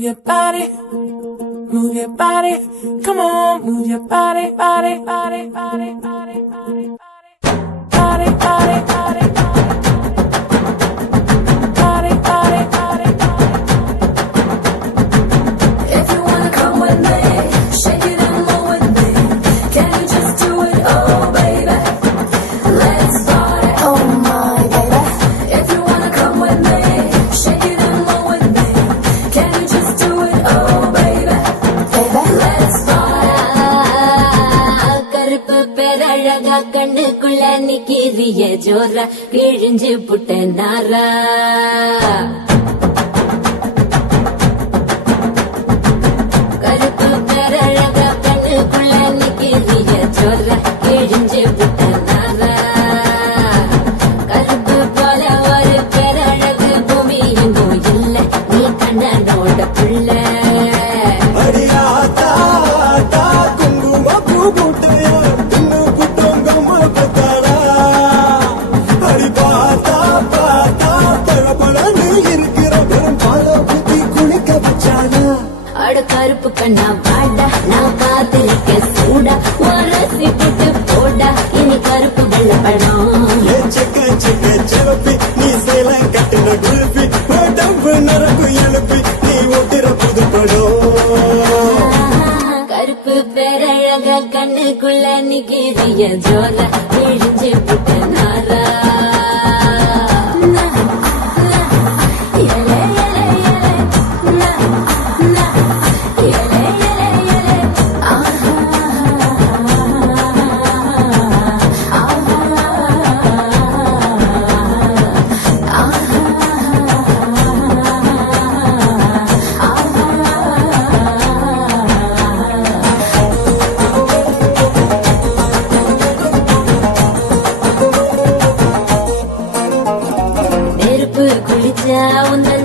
move your body, move your body. Come on, move your body, body, body, body, body, body, body, body, body, body, body, body, body, body. If you wanna come with me, shake it and move with me. Can you just do it, oh baby? Let's party, oh my baby. If you wanna come with me, shake it and move with me. Can you just do it, oh baby? Let's party. கருப்பு பேரழகா கண்ணுக்குள்ள நிக்கிறிய ஜோரா கிழிஞ்சு புட்ட நாரா கருப்பு பேரழகா கண்ணுக்குள்ள நிக்கிறிய ஜோரா கிழிஞ்சு புட்ட நாரா கருப்பு போல ஒரு பேரழகு பூமி எங்கும் இல்ல நீ கண்ணனோட புள்ள கருப்பு கண்ணா வாடா நான் காத்திருக்க சூடா உரசி போட்டு போடா இனி கருப்பு வெள்ள படம் நீ சேலம் கட்டின குல்பி உடம்பு நரம்பு எழுப்பி நீ ஓட்டுற புது படம் கருப்பு பேரழக கண்ணுக்குள்ள நிக்கிறிய ஜோரா கிழிஞ்சு புட்ட நாரா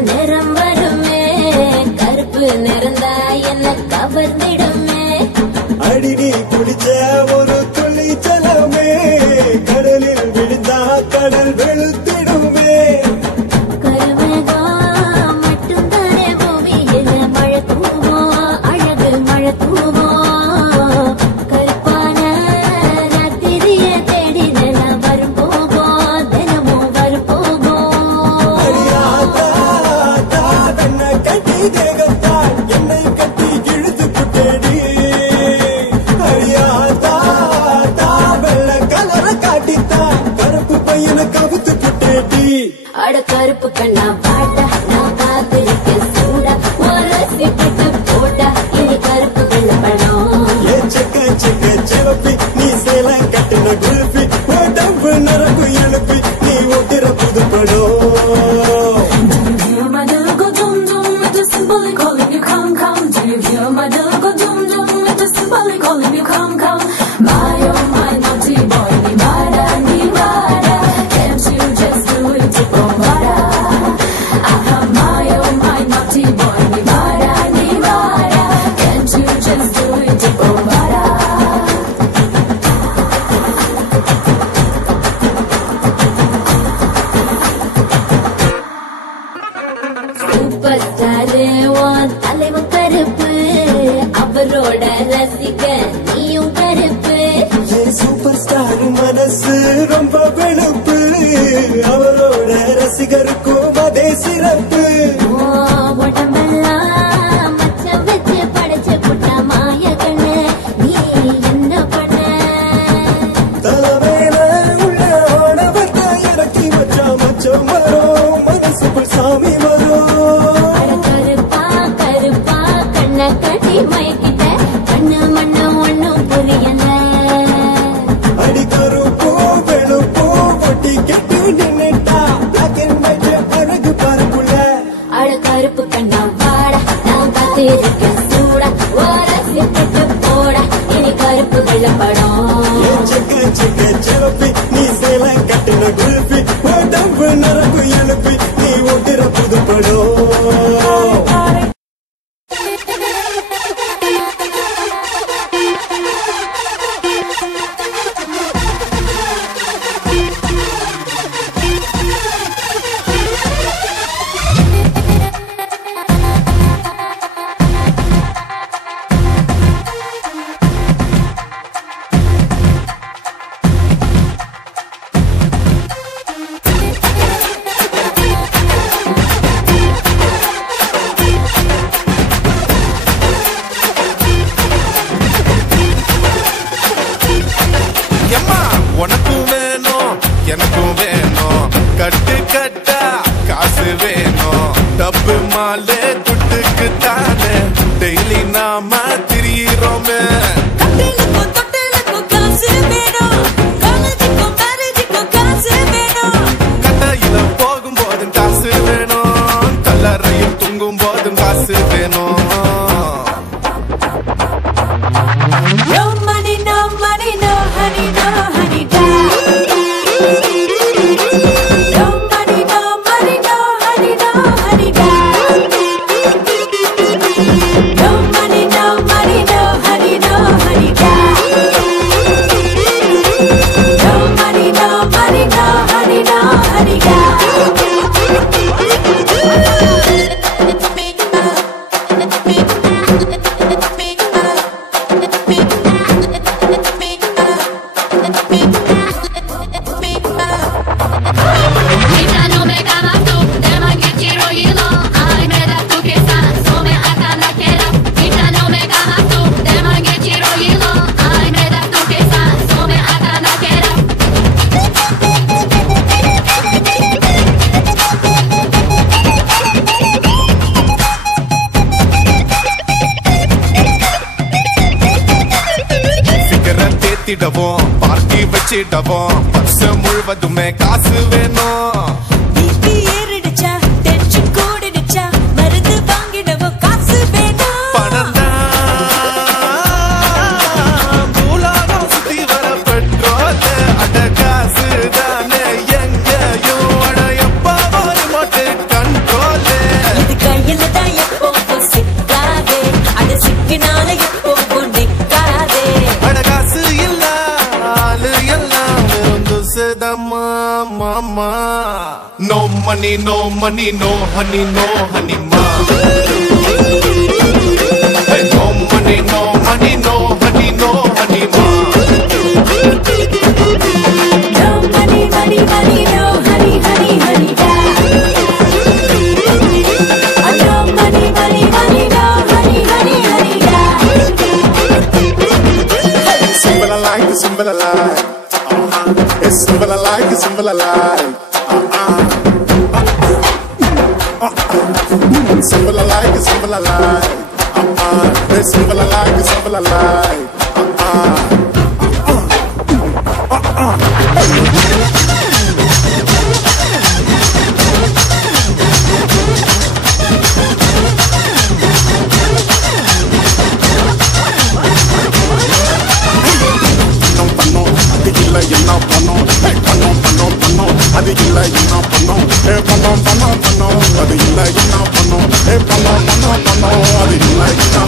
நிறம் வருமே கருப்பு நிறந்தா என்ன கவர்ந்திடுமே அடிடி குடிச்ச ஒரு துளி ஜலமே கடலில் விழுந்தா கடல் வெளுத்திடுமே கருமேகம் மட்டும் தானே பூமியில மழை தூவோ அழகு மழை தூவோ கருப்பான ராத்திரிய தேடி நிலம் வரும் போகோ தினமும் வரும் போகோ தேகத்தால் என்னை கட்டி இழுத்து புட்டேடி அடியாத்தா வெள்ள கலர காட்டித்தான் கருப்பு பையனை கவுத்து புட்டேடி அட கருப்பு கண்ணா பாட்டா நான் காத்திருக்க சூடா உரசி போட்டு போடா இனி கருப்பு வெள்ள படம் செவப்பி நீ சேலம் கட்டின குல்பி உடம்பு நரம்பு எழுப்பி நீ ஓட்டுற புது படம் calling you, come, come. Do you hear my little go dum dum? It is symbolic calling you, come, come. My oh my naughty boy, ni mara. Can't you just do it, oh mara? My oh my naughty boy, ni mara. Can't you just do it, oh mara? Superstar தலைவன் கருப்பு அவரோட ரசிக நீயும் கருப்பு super star மனசு ரொம்ப வெளுப்பு அவரோட ரசிகருக்கும் அதே சிறப்பு உடம்பெல்லாம் மச்சம் வச்சு படைச்சு புட்ட மாய கண்ணு நீ என்ன பண்ண தலைமையில உள்ள ஆணவத்தை இறக்கி வச்சா மச்சம் வரும் மனசுக்குள் சாமி வரும் கட்டி மயக்கிட்ட கண்ணு மண்ணு ஒண்ணும் புரியல அடி கருப்போ வெளுப்போ ஒட்டி கெட்டு நின்னுட்டா பிளாக் அண்ட் ஒயிட் அழகு பார்க்குள்ள அட கருப்பு கண்ணா வாடா நான் காத்திருக்கேன் சூடா உரசி போட்டு போடா இனி கருப்பு வெள்ள படம் செவப்பி நீ சேலம் கட்டின குல்பி உடம்பு நரம்பு எழுப்பி நீ ஓட்டுற புது படம் வச்சிடவும் பார்ட்டி வச்சிடவும் வருஷம் முழுவதுமே காசு வேணும். பிபி ஏறிடுச்சா டென்ஷன் கூடிடுச்சா மருந்து வாங்கிடவும் காசு வேணும். பணம் மூலாரம் சுத்தி வர பெட்ரோல் அட காசு தானே எங்கேயும் அட எப்பா ஒரு மொட்டு கண்ட்ரோல். இது கையில தான் எப்போவும் சிக்காதே அது சிக்கினால எப்போவும் நிக்காதே. அட காசு இல்ல ஆளு எல்லாம் வெறும் துசுதம்மா மாமா. No money, no money, no honey, no honey ma. Hey, no money, no money, no honey, no honey ma. No money, money, money, no honey, honey, honey da. No money, money, money, no honey, honey, honey da. Simple I like, simple I like. It's simple I like, it's simple I like. Simple I like, it's simple I like. It's simple I like, it's simple I like. அது இல்ல என்ன பண்ணோம் பண்ணோம் பண்ணோம் பண்ணோம் அது இல்ல என்ன பண்ணோம் பண்ணோம் பண்ணோம் பண்ணோம் அது இல்ல என்ன